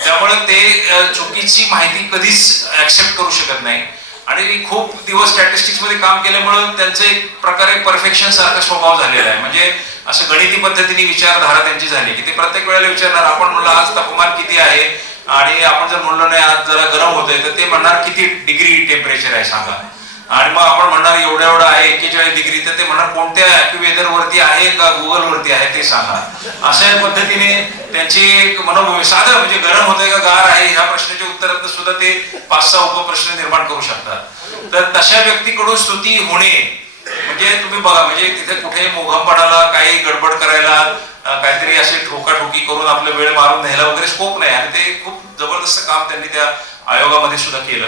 त्यामुळे ते चुकीची माहिती कधीच ऍक्सेप्ट करू शकत नाही. आणि खूप दिवस स्टॅटिस्टिक्स मध्ये काम केल्यामुळे त्यांचं एक प्रकारे परफेक्शन सारखा स्वभाव झालेला आहे. म्हणजे असं गणिती पद्धतीने विचारधारा त्यांची झाली की ते प्रत्येक वेळेला विचारणार, आपण म्हणलं आज तापमान किती आहे, आणि आपण जर म्हणलो नाही आज जरा गरम होतंय, तर ते म्हणणार किती डिग्री टेम्परेचर आहे सांगा. आणि मग आपण म्हणणार एवढं आहे 41 डिग्री, तर ते म्हणणार कोणत्या ॲक्युवेदर वरती आहे का गुगल वरती आहे ते सांगा. अशा पद्धतीने त्यांची मनोभूमी साधं, म्हणजे गरम होतंय का गार आहे ह्या प्रश्नाच्या उत्तरात सुद्धा ते 5-6 उपप्रश्न निर्माण करू शकतात. तर तशा व्यक्तीकडून स्तुती होणे म्हणजे तुम्ही बघा, म्हणजे तिथे कुठे मोघमपणाला काही गडबड करायला, काहीतरी असे ठोकाठोकी करून आपलं वेळ मारून न्यायला वगैरे स्कोप नाही. आणि ते खूप जबरदस्त काम त्यांनी त्या आयोगामध्ये सुद्धा केलं.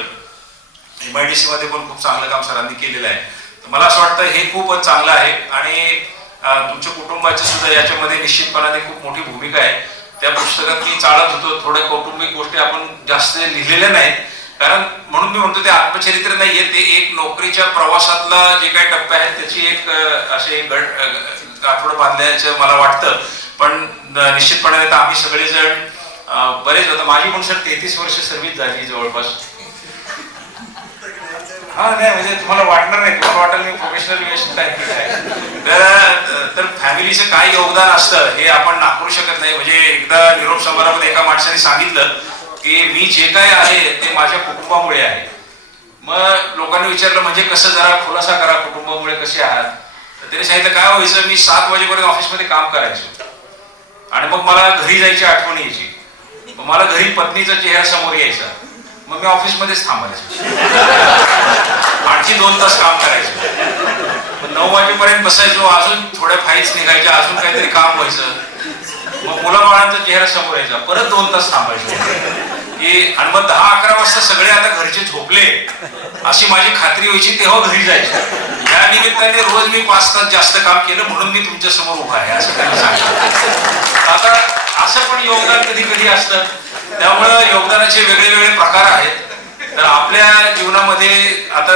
MIDC मध्ये पण खूप चांगलं काम सरांनी केलेलं आहे. तर मला असं वाटतं हे खूपच चांगलं आहे आणि तुमच्या कुटुंबाची सुद्धा याच्यामध्ये निश्चितपणाने खूप मोठी भूमिका आहे. त्या पुस्तकात मी चाळत होतो, थोड्या कौटुंबिक गोष्टी आपण जास्त लिहिलेल्या नाहीत, कारण म्हणून मी म्हणतो ते आत्मचरित्र नाहीये, ते एक नोकरीच्या प्रवासातला जे काही टप्पे आहेत त्याची एक असे आठवडं बांधल्याचं मला वाटतं. पण निश्चितपणे आता आम्ही सगळेजण बरेच होतं, माझी पण सर 33 वर्ष सर्व्हिस झाली जवळपास. हा नाही म्हणजे तुम्हाला वाटणार नाही, तुम्हाला वाटेल मी प्रोफेशनल रिलेशन काय केलं आहे. तर फॅमिलीचं काय योगदान असतं हे आपण नाकारू शकत नाही. म्हणजे एकदा निरोप समारंभामध्ये एका माणसाने सांगितलं की मी जे काय आहे ते माझ्या कुटुंबामुळे आहे. मग लोकांनी विचारलं म्हणजे कसं, जरा खुलासा करा, कुटुंबामुळे कसे आहात. तर त्याने सांगितलं काय व्हायचं, मी 7 वाजेपर्यंत ऑफिसमध्ये काम करायचो आणि मग मला घरी जायची आठवण यायची. मग मला घरी पत्नीचा चेहरा समोर यायचा, मग मी ऑफिसमध्येच थांबायचो, आणखी 2 तास काम करायचो. 9 वाजेपर्यंत बसायचो, अजून थोड्या फाईल्स निघायच्या, अजून काहीतरी काम व्हायचं. मग मुलाबाळांचा चेहरा समोर यायचा, परत 2 तास थांबायचो की, आणि मग 10-11 वाजता सगळे आता घरचे झोपले अशी माझी खात्री व्हायची, तेव्हा घरी जायचो. या निमित्ताने रोज मी 5 तास जास्त काम केलं म्हणून मी तुमच्या समोर उभा आहे असं त्यांनी सांगितलं. आता असं पण योगदान कधी कधी असतं, त्यामुळं योगदानाचे वेगळे वेगळे प्रकार आहेत. तर आपल्या जीवनामध्ये आता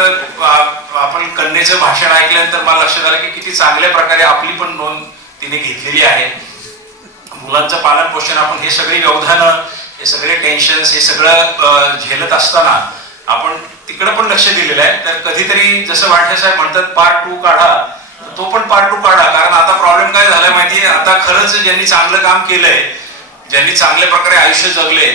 आपण कन्येचं भाषण ऐकल्यानंतर मला लक्षात आलं की किती चांगल्या प्रकारे आपली पण नोंद तिने घेतलेली आहे. मुलांचं पालन पोषण, आपण हे सगळे व्यवधानं, हे सगळे टेन्शन्स, हे सगळं झेलत असताना आपण तिकडं पण लक्ष दिलेलं आहे. तर कधीतरी जसं वाटलं साहेब म्हणतात पार्ट 2 काढा, तो पण पार्ट 2 काढा. कारण आता प्रॉब्लेम काय झालाय माहितीये, आता खरंच ज्यांनी चांगलं काम केलंय, ज्यांनी चांगल्या प्रकारे आयुष्य जगले,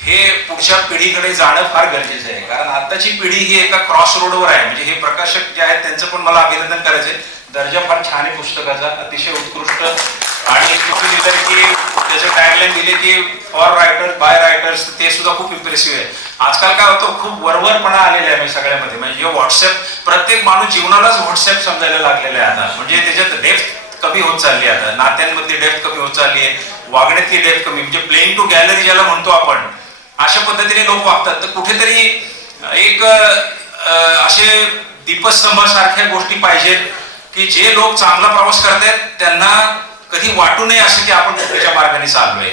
हे पुढच्या पिढीकडे जाणं फार गरजेचं आहे. कारण आताची पिढी ही एका क्रॉस रोडवर आहे. म्हणजे हे प्रकाशक जे आहेत त्यांचं पण मला अभिनंदन करायचंय. दर्जा फार छान आहे पुस्तकाचा, अतिशय उत्कृष्ट. आणि तुम्ही दिलं की त्याचं टॅगलाईन दिले की फॉर रायटर्स बाय रायटर्स, ते सुद्धा खूप इम्प्रेसिव्ह आहे. आजकाल काय होतं, खूप वरवरपणा आलेला आहे सगळ्यामध्ये. म्हणजे व्हॉट्सअप, प्रत्येक माणूस जीवनालाच व्हॉट्सअप समजायला लागलेला आहे आता. म्हणजे त्याच्यात डेप्थ कमी होत चालली आहे आता, नात्यांमधली डेप्थ कमी होत चालली आहे, वागण्यातली डेप्थ कमी. म्हणजे प्लेइंग टू गॅलरी ज्याला म्हणतो आपण, अशा पद्धतीने लोक वागतात. तर कुठेतरी एक असे दीपस्तंभासारख्या गोष्टी पाहिजेत की जे लोक चांगला प्रवास करतायत त्यांना कधी वाटू नये असं की आपण त्याच्या मार्गाने चाललोय.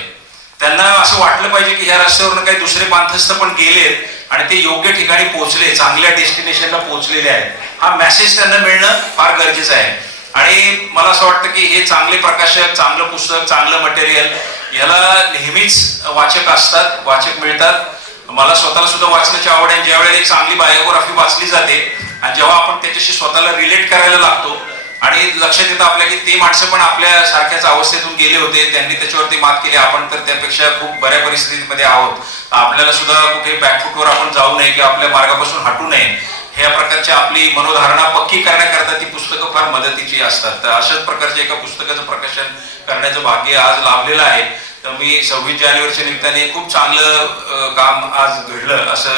त्यांना असं वाटलं पाहिजे की ह्या रस्त्यावरनं काही दुसरे पांथस्थ पण गेलेत आणि ते योग्य ठिकाणी पोहोचले, चांगल्या डेस्टिनेशनला पोहोचलेले आहेत. हा मेसेज त्यांना मिळणं फार गरजेचं आहे. आणि मला असं वाटतं की हे चांगले प्रकाशक, चांगलं पुस्तक, चांगलं मटेरियल याला नेहमीच वाचक असतात, वाचक मिळतात. मला स्वतःला सुद्धा वाचण्याची आवड आहे. ज्या वेळेला एक चांगली बायोग्राफी वाचली जाते आणि जेव्हा आपण त्याच्याशी स्वतःला रिलेट करायला लागतो आणि लक्षात येतं आपल्या की ते माणसं पण आपल्या सारख्याच अवस्थेतून गेले होते, त्यांनी त्याच्यावरती मात केली, आपण तर त्यापेक्षा खूप बऱ्या परिस्थितीमध्ये आहोत. आपल्याला सुद्धा कुठे बॅकफुटवर आपण जाऊ नये किंवा आपल्या मार्गापासून हटू नये, ह्या प्रकारची आपली मनोधारणा पक्की करण्याकरता ती पुस्तकं फार मदतीची असतात. तर अशाच प्रकारच्या एका पुस्तकाचं प्रकाशन करण्याचं भाग्य आज लाभलेलं आहे. तर मी 26 जानेवारीच्या निमित्ताने खूप चांगलं काम आज घडलं असं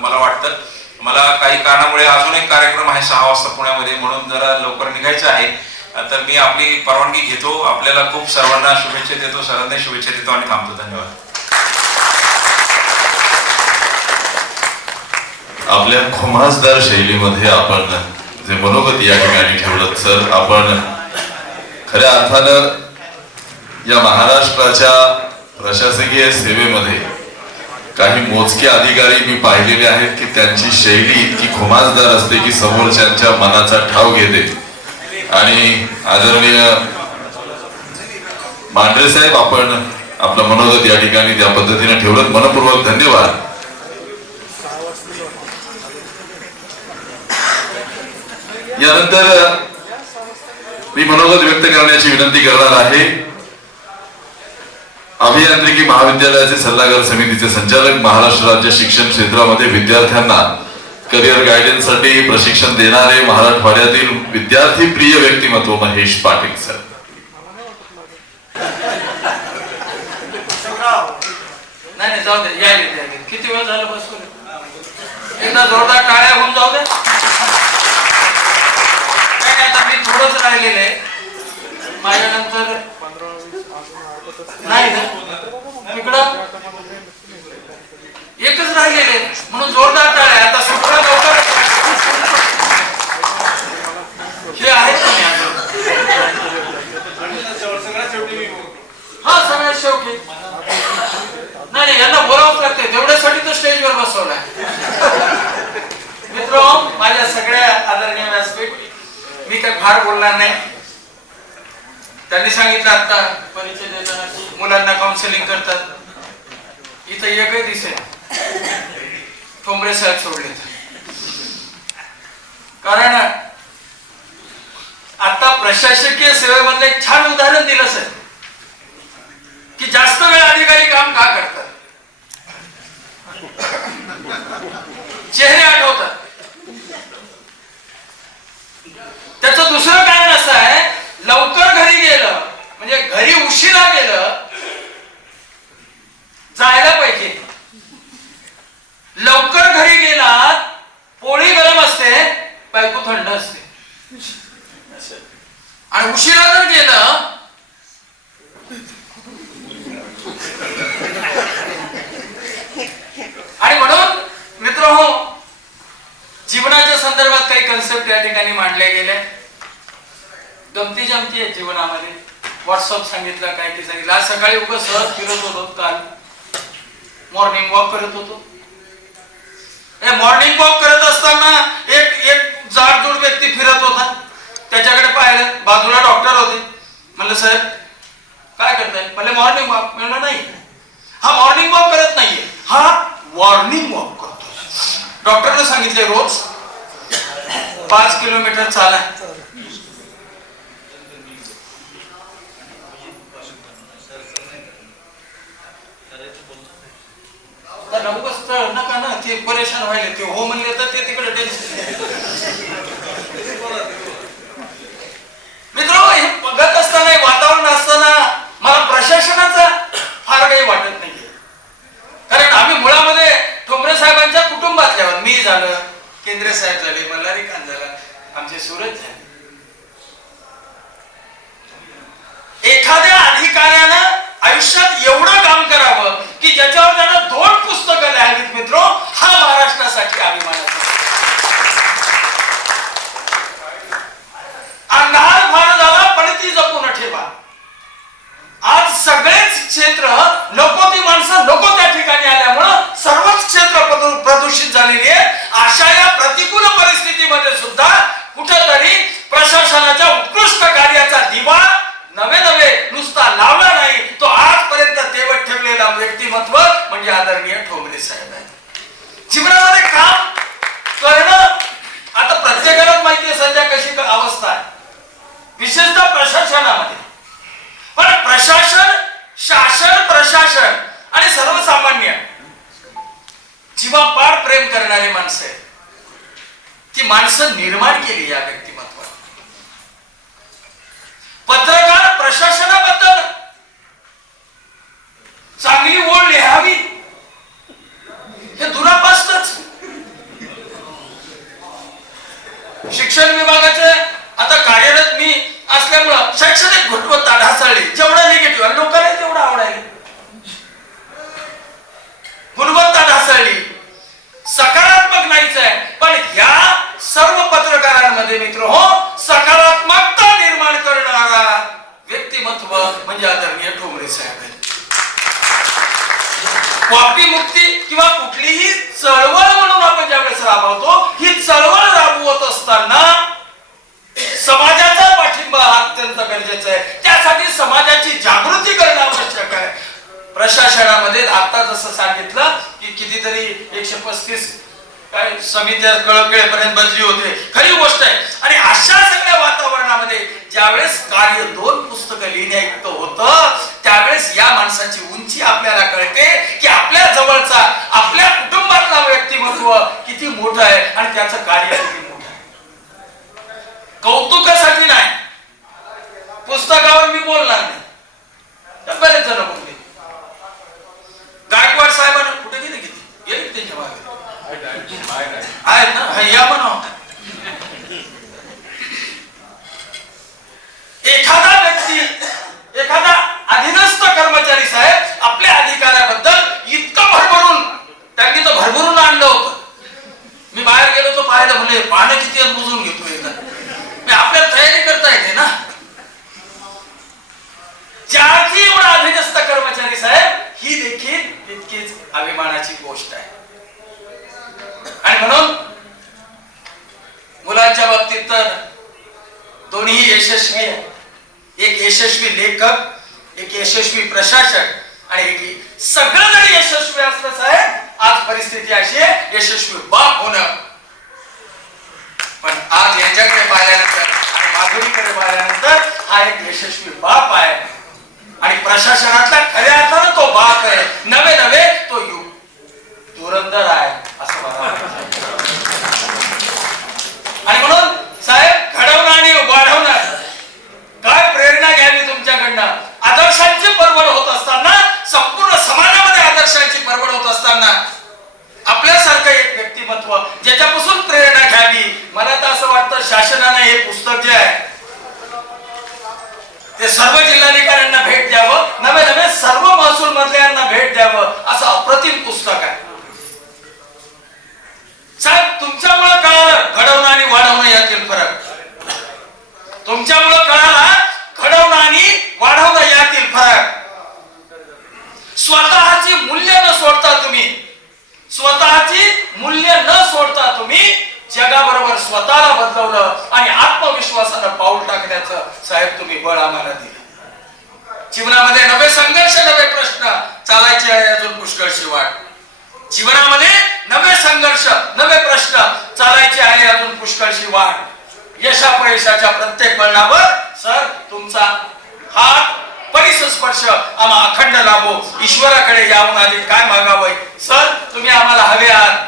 मला वाटतं. मला काही कारणामुळे अजून एक कार्यक्रम आहे 6 वाजता पुण्यामध्ये, म्हणून जरा लवकर निघायचं आहे. तर मी आपली परवानगी घेतो. आपल्याला खूप सर्वांना शुभेच्छा देतो, सरांना शुभेच्छा देतो आणि थांबतो. धन्यवाद. आपल्या खुमासदार शैलीमध्ये आपण जे मनोगत या ठिकाणी ठेवलं सर, आपण खऱ्या अर्थानं या महाराष्ट्राच्या प्रशासकीय सेवेमध्ये काही मोजके अधिकारी मी पाहिलेले आहेत की त्यांची शैली इतकी खुमासदार असते की समोरच्यांच्या मनाचा ठाव घेते. आणि आदरणीय मांढरे साहेब, आपण आपलं मनोगत या ठिकाणी त्या पद्धतीने ठेवलं, मनपूर्वक धन्यवाद. यानंतर मी मनोगत व्यक्त करण्याची विनंती करणार आहे अभियांत्रिकी महाविद्यालयाचे सल्लागार समितीचे संचालक, महाराष्ट्र राज्य शिक्षण क्षेत्रामध्ये विद्यार्थ्यांना करिअर गायडन्स साठी प्रशिक्षण देणारे मराठवाड्यातील विद्यार्थी प्रिय व्यक्तिमत्व महेश पाटील सर. नाही जाऊ दे, या किती वेळ झालं बसून, एकदा जोरदार टाळ्या होऊन जाऊ दे. काय आता मी थोडंच राहिलेलं आहे, माझ्यानंतर नाही ना इकडं एकच राहिलेले, म्हणून जोरदार टाळ्या. आता सुटला फार बोलणार नाही. त्यांनी सांगितलं आता परिचय देताना की मुलांना काउन्सिलिंग करतात. इथं एकही दिसेल ठोंबरे साहेब सोडले. कारण आता प्रशासकीय सेवेमधलं एक छान उदाहरण दिलं सर की जास्त वेळ अधिकारी काम का करतात. चेहरे आठवतात. त्याचं दुसरं कारण असं आहे, लवकर घरी गेलं म्हणजे घरी उशिरा गेलं, जायला पाहिजे. लवकर घरी गेलात, पोळी गरम असते, बायको थंड असते. आणि उशिरा जर गेलं आणि म्हणून मित्रहो, जीवनाच्या संदर्भात काही कन्सेप्ट या ठिकाणी मांडल्या गेल्या. गमती जमती आहे जीवनामध्ये. व्हॉट्सअप सांगितलं, काय की सांगितलं. आज सकाळी उगाच सहज फिरत होतो, काल मॉर्निंग वॉक करत होतो. मॉर्निंग वॉक करत असताना एक जाडजूड व्यक्ती फिरत होता. त्याच्याकडे पाहिलं, बाजूला डॉक्टर होते. म्हणलं साहेब काय करताय? म्हणले मॉर्निंग वॉक. म्हणलं नाही, हा मॉर्निंग वॉक करत नाहीये, हा मॉर्निंग वॉक करतो. डॉक्टरने सांगितले रोज 5 किलोमीटर चाला. नका ना, ते परेशान व्हायले. ते हो म्हणले तर ते तिकडे टेन्शन. मित्र, हे बघत असताना, वातावरण असताना मला प्रशासनाचा फार काही वाटत नाहीये. कारण आम्ही मुळामध्ये ठोंबरे साहेबांच्या कुटुंबातल्यावर, मी झालं, केंद्रे साहेब झाले, मल्हारी खान झाला, आमचे सूरज झाले. एखाद्या अधिकाऱ्यानं आयुष्यात एवढं काम करावं की ज्याच्यावर त्यानं 2 पुस्तकं लिहावीत मित्रो, हा महाराष्ट्रासाठी अभिमानाचा. अंधार फार झाला पण ती जपून ठेवा. आज सगळेच क्षेत्र नको ती माणसं नको त्या ठिकाणी आल्यामुळं सर्वच क्षेत्र प्रदूषित झालेली आहे. अशा या प्रतिकूल परिस्थितीमध्ये सुद्धा कुठेतरी प्रशासनाच्या उत्कृष्ट कार्याचा दिवा नवे नुसता लावला नाही, तो आजपर्यंत तेवत ठेवलेला व्यक्तिमत्व म्हणजे आदरणीय ठोंबरे साहेब आहे. जीवनामध्ये काम करणं, आता प्रत्येकालाच माहिती आहे सध्या कशी अवस्था आहे, विशेषतः प्रशासनामध्ये. पण प्रशासन, शासन, प्रशासन आणि सर्वसामान्य जीवापाड प्रेम करणारी माणसं आहेत. ती माणसं निर्माण केली या व्यक्तिमत्वात. पत्रकार प्रशासनाबद्दल चांगली ओढ लिहावी हे दुरापास्तच. शिक्षण विभागाचे आता कार्यरत मी असल्यामुळं शैक्षणिक गुणवत्ता ढासळली. जेवढा निगेटिव्ह आणि लोकांना तेवढा आवडायला, गुणवत्ता ढासळली, सकारात्मक नाहीच आहे. पण या सर्व पत्रकारांमध्ये मित्र हो, सकारात्मकता निर्माण करणारा व्यक्तिमत्व म्हणजे आदरणीय ठोंबरे साहेब आहेत. कॉपी मुक्ती किंवा कुठलीही चळवळ म्हणून आपण ज्यावेळेस राबवतो, ही चळवळ राबवत असताना समाजाचा पाठिंबा अत्यंत गरजेचा आहे. त्यासाठी समाजाची जागृती करणं आवश्यक आहे. प्रशासनामध्ये आता जसं सांगितलं की कितीतरी 135 काय समित्या कळकळेपर्यंत बदली होते, खरी गोष्ट आहे. आणि अशा सगळ्या वातावरणामध्ये ज्यावेळेस कार्य 2 पुस्तकं लिहिण्याइतक होतं, त्यावेळेस या माणसाची उंची आपल्याला कळते की आपल्या जवळचा, आपल्या कुटुंबातला व्यक्तिमत्व किती मोठं आहे आणि त्याचं कार्य किती मोठं आहे. कौतुकासाठी नाही, पुस्तकावर मी बोलणार नाही, तर बरेच जण बोलले. गायकवाड साहेबांना कुठे गेले, किती गेले त्यांच्या मागे आहेत ना, या म्हणा. एखादा व्यक्ती, एखादा अधीनस्थ कर्मचारी साहेब आपल्या अधिकाऱ्याबद्दल इतकं भरभरून, त्यांनी तर भरभरून आणलं होतं. मी बाहेर गेलो तो पाहिलं, म्हणजे पाहणं किती बुजून घेतो एकदा. मी आपल्याला तयारी करता येते ना. ज्याची एवढा अधीनस्थ कर्मचारी साहेब, ही देखील तितकीच अभिमानाची गोष्ट आहे. आणि म्हणून मुलांच्या बाबतीत तर दोन्ही यशस्वी आहे, एक यशस्वी लेखक, एक यशस्वी प्रशासक आणि एक सगळं जरी यशस्वी असलं साहेब, आज परिस्थिती अशी आहे यशस्वी बाप होणं. पण आज यांच्याकडे पाहिल्यानंतर आणि माधुरीकडे पाहिल्यानंतर हा एक यशस्वी बाप आहे आणि प्रशासनातला खऱ्या अर्थानं तो बाप आहे, नवे नवे तो धुरंधर आहे असं मला वाटतं. आणि म्हणून साहेब घडवणं आणि वाढवणं, काय प्रेरणा घ्यावी तुमच्याकडनं. आदर्शांची परवड होत असताना, संपूर्ण समाजामध्ये आदर्शांची परवड होत असताना आपल्यासारखं एक व्यक्तिमत्व ज्याच्यापासून प्रेरणा घ्यावी. मला तर असं वाटतं शासनाने हे पुस्तक जे आहे ते सर्व जिल्हाधिकाऱ्यांना भेट द्यावं, नवे नवे सर्व महसूल मंत्र्यांना भेट द्यावं, असं अप्रतिम पुस्तक आहे साहेब. तुमच्यामुळे कळालं घडवणं आणि वाढवणं यातील फरक. तुमच्यामुळे कळाला घडवणं आणि वाढवणं यातील फरक. स्वतःची मूल्य न सोडता तुम्ही, स्वतःची मूल्य न सोडता तुम्ही जगाबरोबर स्वतःला बदलवलं आणि आत्मविश्वासानं पाऊल टाकण्याचं साहेब तुम्ही बळ आम्हाला दिलं. जीवनामध्ये नवे संघर्ष, नवे प्रश्न, चालायचे आहे अजून पुष्कळशी वाट. जीवनामध्ये नवे संघर्ष, नवे प्रश्न, चालायचे आहे अजून पुष्कळशी वाट. यशापयशाच्या प्रत्येक वळणावर सर तुमचा हात परिस्पर्श आम्हा अखंड लाभो. ईश्वराकडे यावून आधी काय मागावं सर, तुम्ही आम्हाला हवे आहात